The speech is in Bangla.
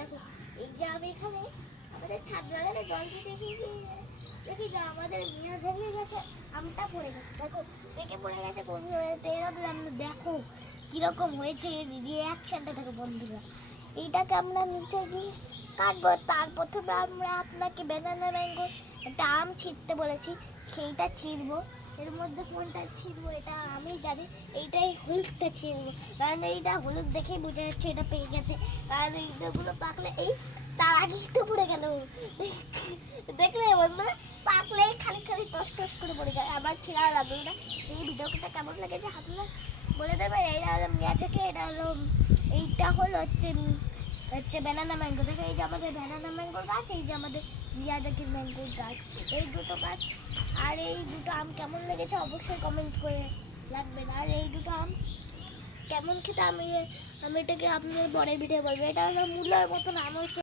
দেখো এই যে আমি এখানে আমাদের ছাদ বাগানে জল দিতে দেখি যে আমাদের মিয়াজাকি গাছে আমটা পড়ে গেছে, দেখো পেকে পড়ে গেছে কোন এরকম। দেখো কিরকম হয়েছে রিয়াকশনটা, দেখো বন্ধুরা। এইটাকে আমরা নিচে গিয়ে কাটবো। তার প্রথমে আমরা আপনাকে ব্যানানা ম্যাঙ্গো একটা আম ছিঁড়তে বলেছি, সেইটা ছিঁড়বো। এর মধ্যে কোনটা ছিঁড়বো এটা আমি জানি, এইটাই হলুদটা ছিঁড়বো, কারণ এইটা হলুদ দেখেই বোঝা যাচ্ছে এটা পেকে গেছে। কারণ এইগুলো পাকলে এই তার আগেই তো পড়ে গেল, দেখলে বন্ধুরা পাকলে খালি খালি টস টস করে পড়ে যায়। আমার ছিঁড়া লাগলো না। এই ভিডিওটা কেমন লেগেছে হাতলে বলে দেবে। এইটা হলো মিয়াজাকি, এটা হলো এইটা হলো হচ্ছে ব্যানানা ম্যাঙ্গো। দেখো এই যে আমাদের ব্যানানা ম্যাঙ্গোর গাছ, এই যে আমাদের মিয়াজাকির ম্যাঙ্গোর গাছ, এই দুটো গাছ। আর এই দুটো আম কেমন লেগেছে অবশ্যই কমেন্ট করে রাখবেন। আর এই দুটো আম কেমন খেতে আমি এটাকে আপনাদের পরের ভিডিও বলবো। এটা হলো মূলার মতন আম হচ্ছে।